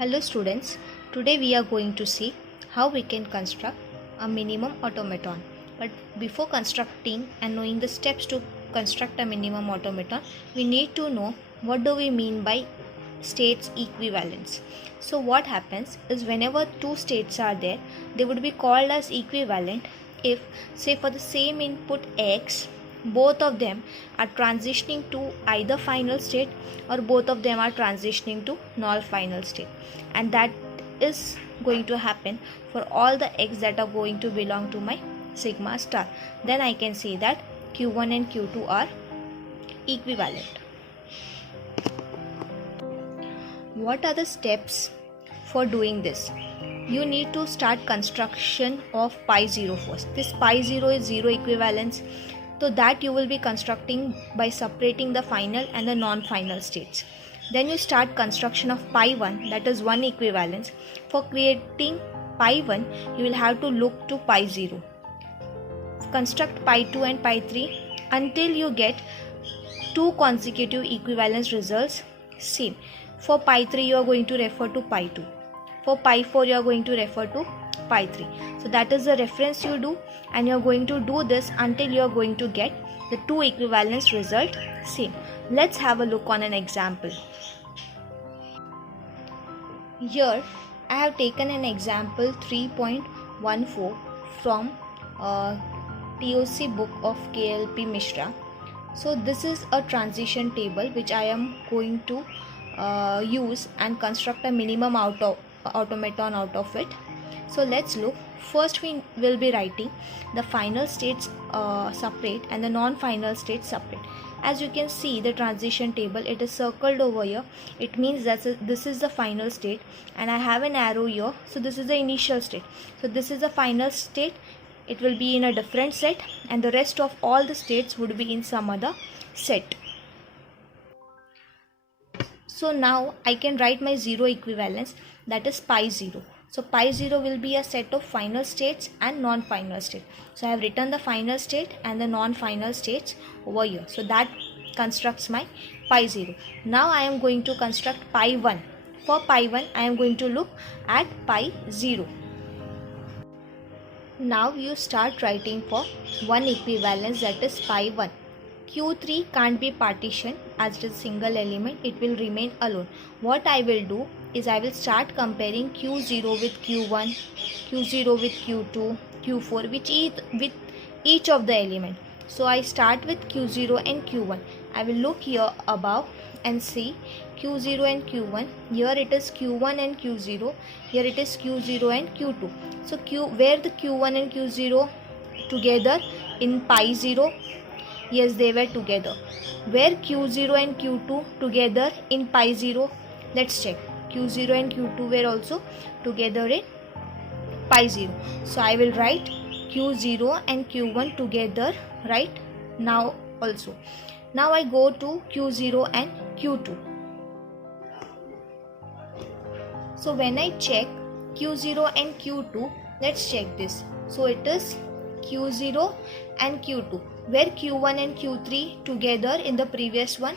Hello students, today we are going to see how we can construct a minimum automaton. But before constructing and knowing the steps to construct a minimum automaton, we need to know what do we mean by states equivalence. So what happens is whenever two states are there, they would be called as equivalent if, say, for the same input x, both of them are transitioning to either final state or both of them are transitioning to null final state, and that is going to happen for all the x that are going to belong to my sigma star. Then I can say that q1 and q2 are equivalent. What are the steps for doing this? You need to start construction of pi 0 first. This pi 0 is zero equivalence, so that you will be constructing by separating the final and the non-final states. Then you start construction of pi 1, that is 1 equivalence. For creating pi 1, you will have to look to pi 0. Construct pi 2 and pi 3 until you get two consecutive equivalence results same. For pi 3 you are going to refer to pi 2. For pi 4 you are going to refer to pi 3. So that is the reference you do, and you are going to do this until you are going to get the two equivalence result same. Let's have a look on an example. Here I have taken an example 3.14 from TOC book of KLP Mishra. So this is a transition table which I am going to use and construct a minimum automaton out of it. So let's look. First we will be writing the final states separate and the non-final states separate. As you can see the transition table, it is circled over here. It means that this is the final state, and I have an arrow here. So this is the initial state. So this is the final state. It will be in a different set, and the rest of all the states would be in some other set. So now I can write my zero equivalence, that is pi 0. So pi 0 will be a set of final states and non-final state. So I have written the final state and the non-final states over here. So that constructs my pi 0. Now I am going to construct pi 1. For pi 1 I am going to look at pi 0. Now you start writing for one equivalence, that is pi 1. Q3 can't be partitioned as it is single element, it will remain alone. What I will do is I will start comparing Q0 with Q1, Q0 with Q2, Q4 with each of the element. So I start with Q0 and Q1. I will look here above and see Q0 and Q1. Here it is Q1 and Q0. Here it is Q0 and Q2. So where the Q1 and Q0 together in pi 0? Yes, they were together. Where Q0 and Q2 together in pi 0? Let's check. Q0 and Q2 were also together in pi 0. So I will write Q0 and Q1 together right now also. Now I go to Q0 and Q2. So when I check Q0 and Q2, let's check this. So it is Q0 and Q2. Where Q1 and Q3 together in the previous one?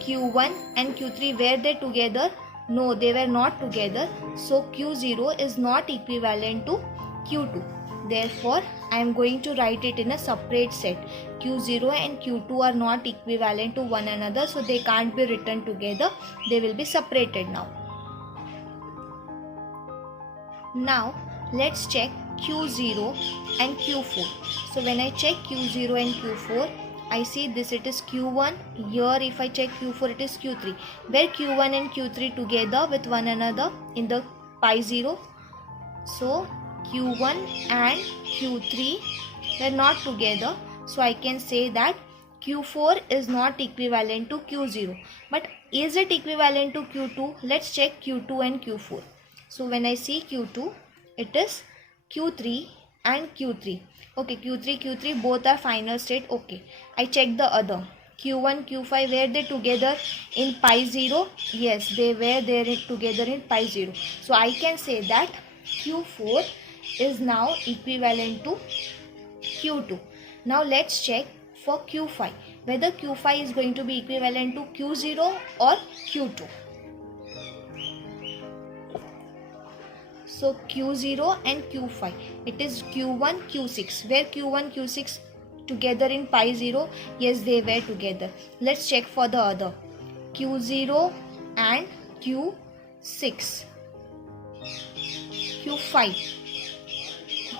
Q1 and Q3 were they together? No, they were not together. So Q0 is not equivalent to Q2. Therefore, I am going to write it in a separate set. Q0 and Q2 are not equivalent to one another, so they can't be written together. They will be separated now. Now, let's check Q0 and Q4. So when I check Q0 and Q4, I see this, it is Q1. Here if I check Q4, it is Q3. Where Q1 and Q3 together with one another in the pi 0. So Q1 and Q3 were not together. So I can say that Q4 is not equivalent to Q0. But is it equivalent to Q2? Let's check Q2 and Q4. So when I see Q2, it is Q3 and Q3. Okay, Q3 both are final state. Okay, I check the other. Q1, Q5, were they together in pi 0? Yes, they were there together in pi 0. So I can say that Q4 is now equivalent to Q2. Now let's check for Q5, whether Q5 is going to be equivalent to Q0 or Q2. So Q0 and Q5, it is Q1, Q6, where Q1, Q6 together in pi 0? Yes, they were together. Let's check for the other. Q0 and Q6, Q5,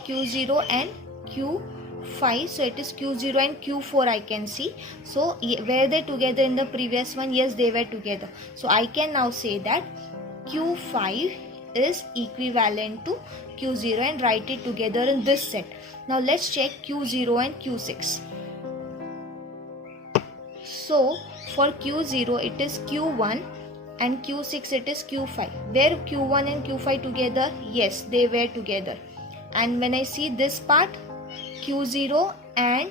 Q0 and Q5, so it is Q0 and Q4 I can see. So were they together in the previous one? Yes, they were together. So I can now say that Q5 is equivalent to Q0 and write it together in this set. Now let's check Q0 and Q6. So for Q0 it is Q1 and Q6 it is Q5. Were Q1 and Q5 together? Yes, they were together. And when I see this part, Q0 and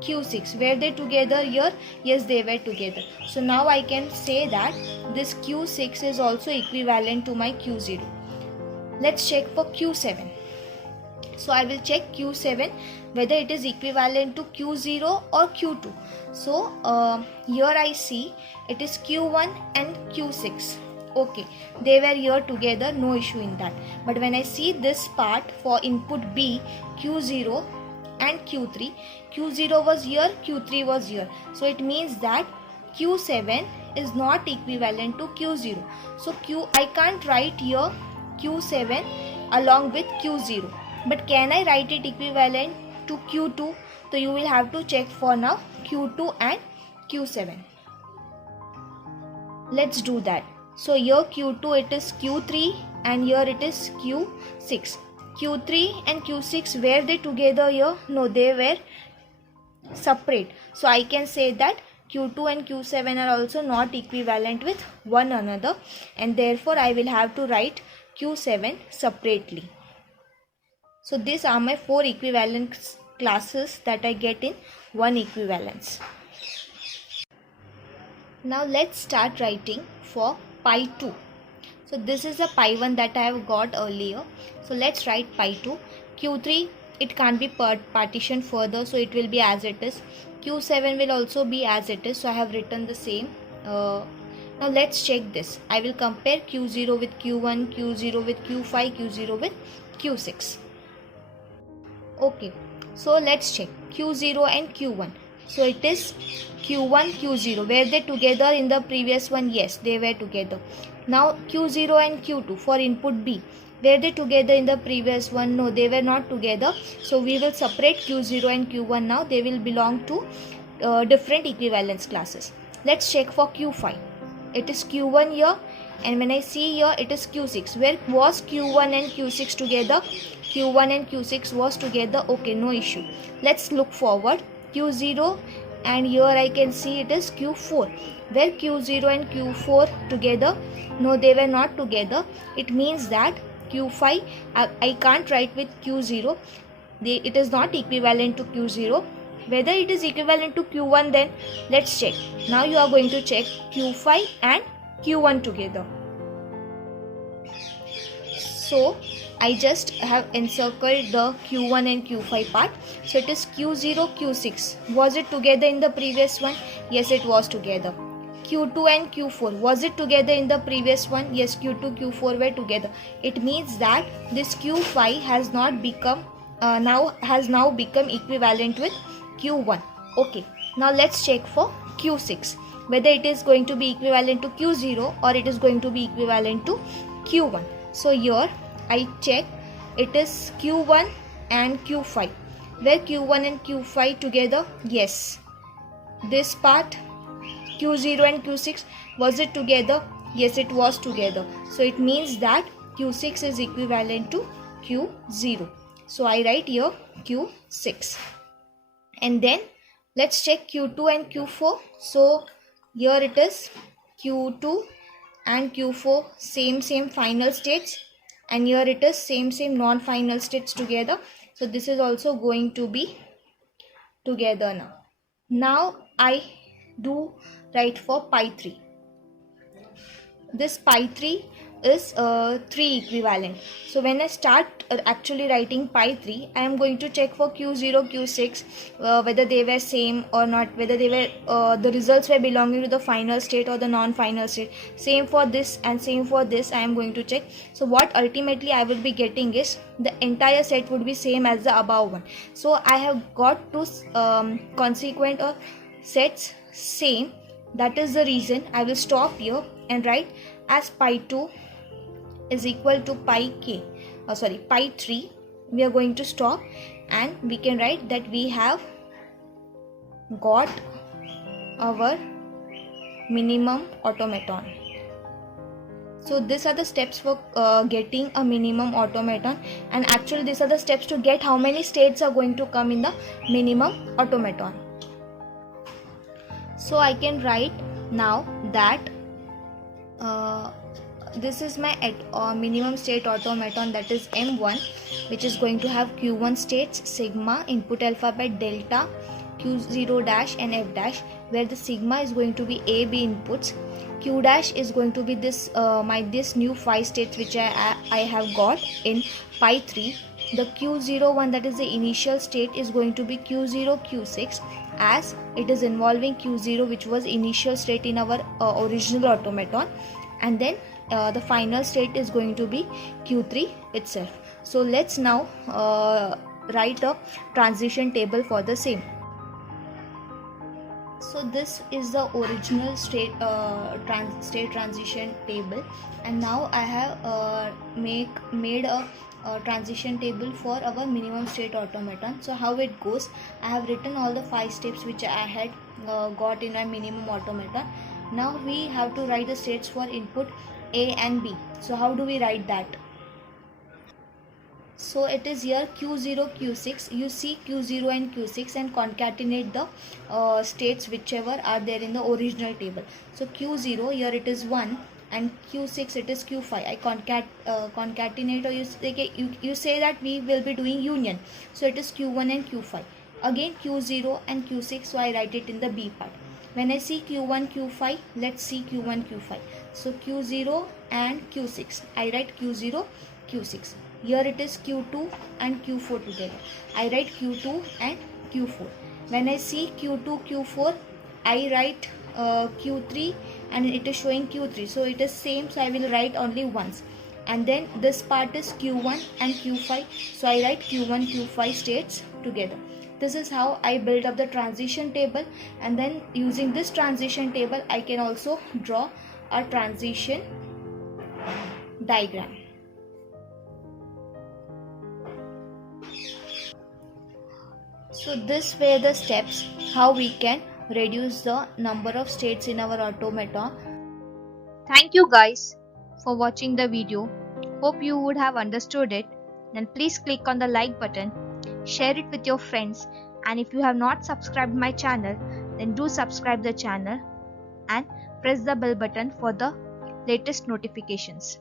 Q6, were they together here? Yes, they were together. So now I can say that this Q6 is also equivalent to my Q0. Let's check for Q7. So I will check Q7 whether it is equivalent to Q0 or Q2. So here I see it is Q1 and Q6. Okay, they were here together, no issue in that. But when I see this part for input B, Q0 and Q3, Q0 was here, Q3 was here. So it means that Q7 is not equivalent to Q0. So I can't write here Q7 along with Q0. But can I write it equivalent to Q2? So you will have to check for now Q2 and Q7. Let's do that. So here Q2 it is Q3 and here it is Q6. Q3 and Q6, were they together here? No, they were separate. So I can say that Q2 and Q7 are also not equivalent with one another, and therefore I will have to write Q7 separately. So these are my 4 equivalence classes that I get in one equivalence. Now let's start writing for pi 2. So this is a pi 1 that I have got earlier. So let's write pi 2. Q3, it can't be partitioned further, so it will be as it is. Q7 will also be as it is, so I have written the same. Now let's check this. I will compare Q0 with Q1, Q0 with Q5, Q0 with Q6. Okay, so let's check Q0 and Q1. So it is Q1, Q0. Were they together in the previous one? Yes, they were together. Now Q0 and Q2 for input B. Were they together in the previous one? No, they were not together. So we will separate Q0 and Q1 now. They will belong to different equivalence classes. Let's check for Q5. It is Q1 here, and when I see here it is Q6. Where was Q1 and Q6 together? Q1 and Q6 was together. Okay, no issue. Let's look forward. Q0, and here I can see it is Q4. Where Q0 and Q4 together? No, they were not together. It means that Q5 I can't write with Q0. It is not equivalent to Q0. Whether it is equivalent to Q1, then let's check. Now you are going to check Q5 and Q1 together. So I just have encircled the Q1 and Q5 part. So it is Q0, Q6. Was it together in the previous one? Yes, it was together. Q2 and Q4. Was it together in the previous one? Yes, Q2, Q4 were together. It means that this Q5 has not become now become equivalent with Q1. Okay. Now let's check for Q6. Whether it is going to be equivalent to Q0 or it is going to be equivalent to Q1. So here I check it is Q1 and Q5. Were Q1 and Q5 together? Yes. This part Q0 and Q6, was it together? Yes, it was together. So it means that Q6 is equivalent to Q0. So I write here Q6. And then let's check Q2 and Q4. So here it is Q2 and Q4, same final states, and here it is same non-final states together. So this is also going to be together now. Now I do write for pi 3. This pi 3 is 3 equivalent. So when I start actually writing pi 3, I am going to check for q0, q6 whether they were same or not, whether they were the results were belonging to the final state or the non-final state. Same for this and same for this I am going to check. So what ultimately I will be getting is the entire set would be same as the above one. So I have got two consequent or sets same. That is the reason I will stop here and write as pi 2 is equal to pi 3. We are going to stop and we can write that we have got our minimum automaton. So these are the steps for getting a minimum automaton, and actually these are the steps to get how many states are going to come in the minimum automaton. So I can write now that this is my minimum state automaton, that is M1, which is going to have Q1 states, sigma, input alphabet, delta, Q0 dash and F dash, where the sigma is going to be A, B inputs. Q dash is going to be this this new 5 states which I have got in pi 3. The Q0 one, that is the initial state, is going to be Q0, Q6, as it is involving Q0 which was initial state in our original automaton, and then the final state is going to be Q3 itself. So let's now write a transition table for the same. So this is the original state transition table, and now I have made a transition table for our minimum state automaton. So how it goes, I have written all the 5 steps which I had got in my minimum automaton. Now we have to write the states for input A and B. So how do we write that? So it is here Q0, Q6. You see Q0 and Q6 and concatenate the states whichever are there in the original table. So Q0 here it is 1 and Q6 it is Q5. I concatenate, or you say that we will be doing union. So it is Q1 and Q5. Again Q0 and Q6, so I write it in the B part. When I see Q1, Q5, let's see Q1, Q5. So Q0 and Q6, I write Q0, Q6. Here it is Q2 and Q4 together. I write Q2 and Q4. When I see Q2, Q4, I write Q3 and it is showing Q3. So it is same, so I will write only once. And then this part is Q1 and Q5. So I write Q1, Q5 states together. This is how I build up the transition table, and then using this transition table I can also draw a transition diagram. So this were the steps how we can reduce the number of states in our automaton. Thank you guys for watching the video. Hope you would have understood it. Then please click on the like button, share it with your friends, and if you have not subscribed my channel, then do subscribe the channel and press the bell button for the latest notifications.